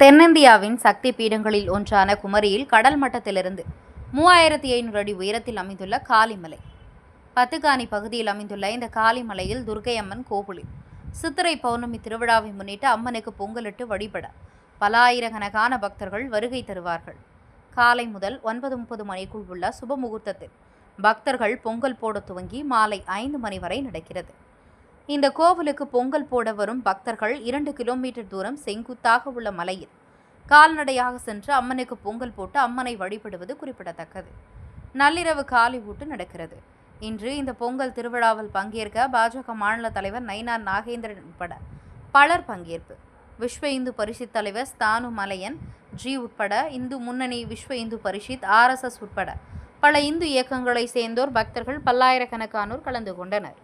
தென்னிந்தியாவின் சக்தி பீடங்களில் ஒன்றான குமரியில் கடல் மட்டத்திலிருந்து 3500 அடி உயரத்தில் அமைந்துள்ள காளிமலை. பத்துகானி பகுதியில் அமைந்துள்ள இந்த காளிமலையில் துர்க்கை அம்மன் கோவிலில் சித்திரை பௌர்ணமி திருவிழாவை முன்னிட்டு அம்மனுக்கு பொங்கலிட்டு வழிபட பல ஆயிரக்கணக்கான பக்தர்கள் வருகை தருவார்கள். காலை முதல் 9:30 மணிக்குள் உள்ள சுப முகூர்த்தத்தில் பக்தர்கள் பொங்கல் போட துவங்கி மாலை 5 மணி வரை நடக்கிறது. இந்த கோவிலுக்கு பொங்கல் போட வரும் பக்தர்கள் 2 கிலோமீட்டர் தூரம் செங்குத்தாக உள்ள மலையில் கால்நடையாக சென்று அம்மனுக்கு பொங்கல் போட்டு அம்மனை வழிபடுவது குறிப்பிடத்தக்கது. நள்ளிரவு காலை ஊட்டு நடக்கிறது. இன்று இந்த பொங்கல் திருவிழாவில் பங்கேற்க பாஜக மாநில தலைவர் நயினார் நாகேந்திரன் உட்பட பலர் பங்கேற்பு. விஸ்வ இந்து பரிஷத் தலைவர் ஸ்தானு மலையன் ஜி உட்பட இந்து முன்னணி, விஸ்வ இந்து பரிஷத், RSS உட்பட பல இந்து இயக்கங்களை சேர்ந்தோர் பக்தர்கள் பல்லாயிரக்கணக்கானோர் கலந்து கொண்டனர்.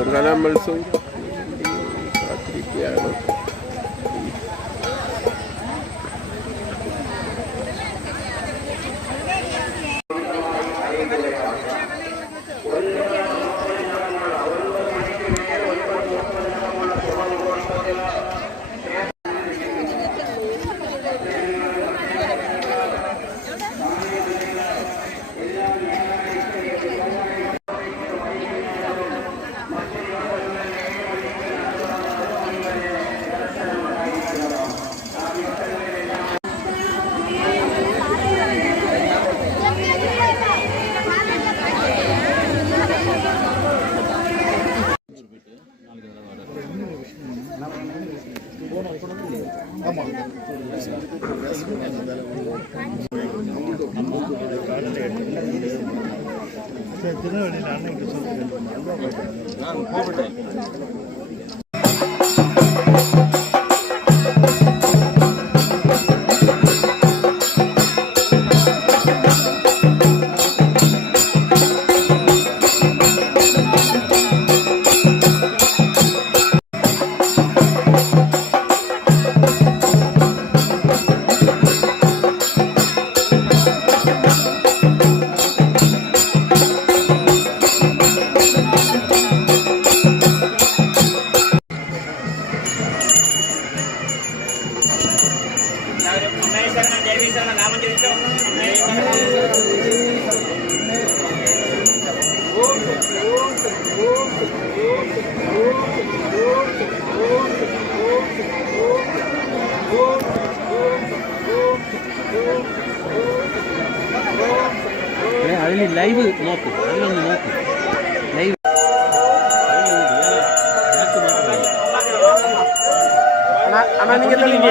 Pengalaman melsung katrikiano. ലൈവ് നോക്കും, അതിലൊന്ന് നോക്കും. ലൈവ് அண்ணா நீங்க தள்ளிங்க.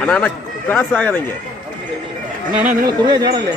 அண்ணா கிராஸ் ஆகாதீங்க. அண்ணா நீங்கள் குறைய ஜாடல்லே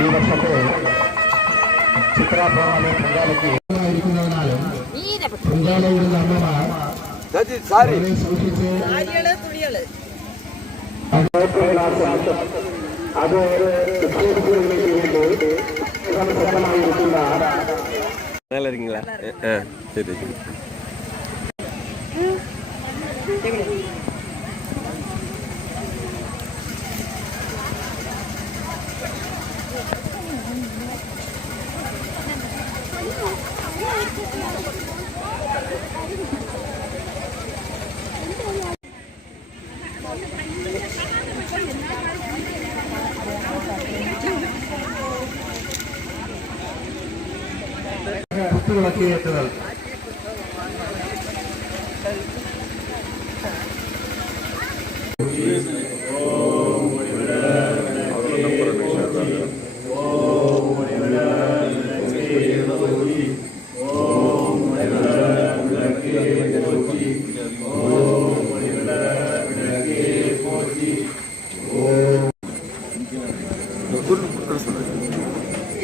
ഈ വർഷത്തെ ചിത്രാഭ്രമണ പൊങ്കാലയ്ക്ക് ഇരിക്കുന്നതിനാലും പൊങ്കാലയിടുന്ന അമ്മമാർ വളരെ സൂക്ഷിച്ച് അത് സംബന്ധമായിരിക്കുന്ന நல்லா இருக்கீங்களா சரி சரி കുത്തുവിളക്കേറ്റുകൾ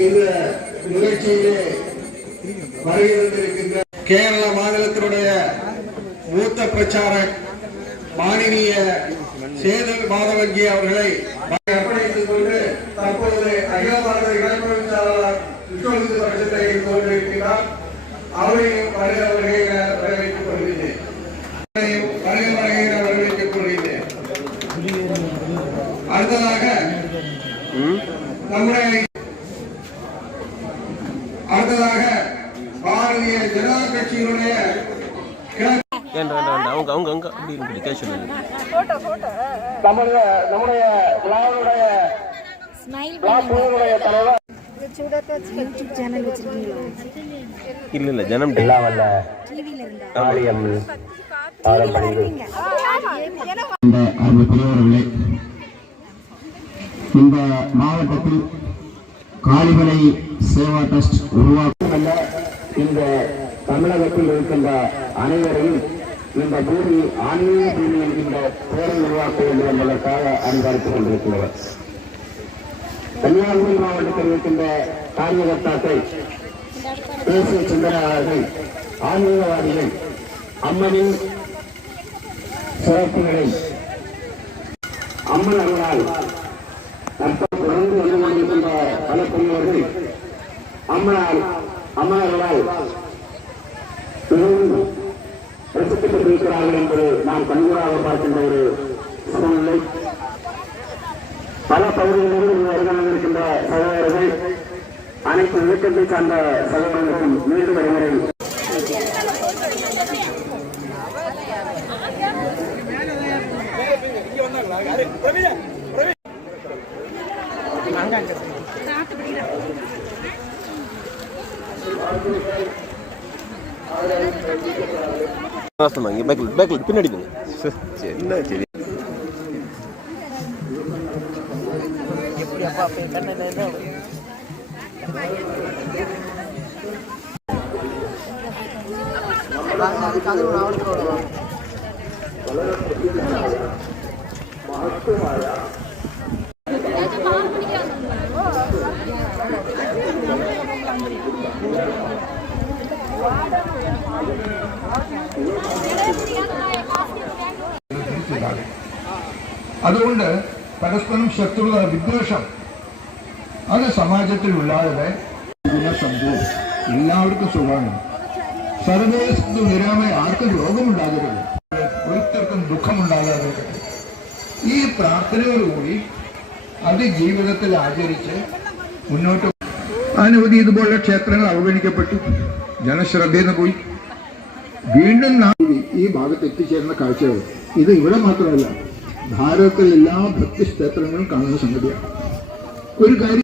இந்த நிகழ்ச்சியிலே வருகின்ற கேரள மாநிலத்தினுடைய மூத்த பிரச்சாரக் மாநில சேதல் மாதவங்கி அவர்களை அர்ப்பணித்துக் கொண்டு தற்போது அகில பாரத இளைஞர் விஸ்வஹிந்து பரிஷத்தை கொண்டிருக்கிறார். அவரையும் வரவேற்றுக் கொள்கிறேன். வரவேற்றுக் கொள்கிறேன். அடுத்ததாக பாரதிய ஜனதா கட்சியினுடைய நம்முடைய விழாவுடைய தலைவர் இல்ல ஜனம் இந்த மாவட்டத்தில் காளிமலை சேவா ட்ரஸ்ட் உருவாக்கும் இந்த தமிழகத்தில் இருக்கின்ற அனைவரையும் இந்த பூமி ஆன்மீக பூமி என்கின்ற பெயரை உருவாக்க வேண்டும் என்பதற்காக அனுபவித்துக் கொண்டிருக்கிறவர். கன்னியாகுமரி மாவட்டத்தில் இருக்கின்ற காரியகர்த்தாக்கள், தேசிய சிந்தனையாளர்கள், ஆன்மீகவாதிகள் அம்மனின் சிறப்புகளை அம்மன் அருளால் தொடர்ந்து வந்து கொண்டிருக்கின்ற பல பெரியவர்கள் அம்மனர்களால் மிகவும் ரசிக்கப்பட்டிருக்கிறார்கள் என்பது நாம் கண்கூடாக பார்க்கின்ற ஒரு சூழ்நிலை. பல பகுதிகளிலிருந்து வருகை இருக்கின்ற சகோதரர்கள், அனைத்து இயக்கத்தை சார்ந்த சகோதரர்களுக்கும் மீண்டும் ஒருமுறை பின்னாடி என்ன சரி അതുകൊണ്ട് പരസ്പരം ശത്രുത, വിദ്വേഷം അത് സമാജത്തിൽ ഇല്ലാതെ സംഭവം എല്ലാവർക്കും സുഖമാണ്. സർവേ സന്തു നിരാമയ, ആർക്കും രോഗമുണ്ടാകരുത്, ഓരോരുത്തർക്കും ദുഃഖമുണ്ടാകാതെ ഈ പ്രാർത്ഥനയോടുകൂടി അത് ജീവിതത്തിൽ ആചരിച്ച് മുന്നോട്ട്. അനവധി ഇതുപോലുള്ള ക്ഷേത്രങ്ങൾ അവഗണിക്കപ്പെട്ടു, ജനശ്രദ്ധയിൽ നിന്ന് പോയി. വീണ്ടും ഈ ഭാഗത്ത് എത്തിച്ചേരുന്ന കാഴ്ചകൾ ഇത് ഇവിടെ മാത്രമല്ല, ഭാരതത്തിലെ എല്ലാ ഭക്തി ക്ഷേത്രങ്ങളും കാണുന്ന സംഗതിയാണ്. ഒരു കാര്യം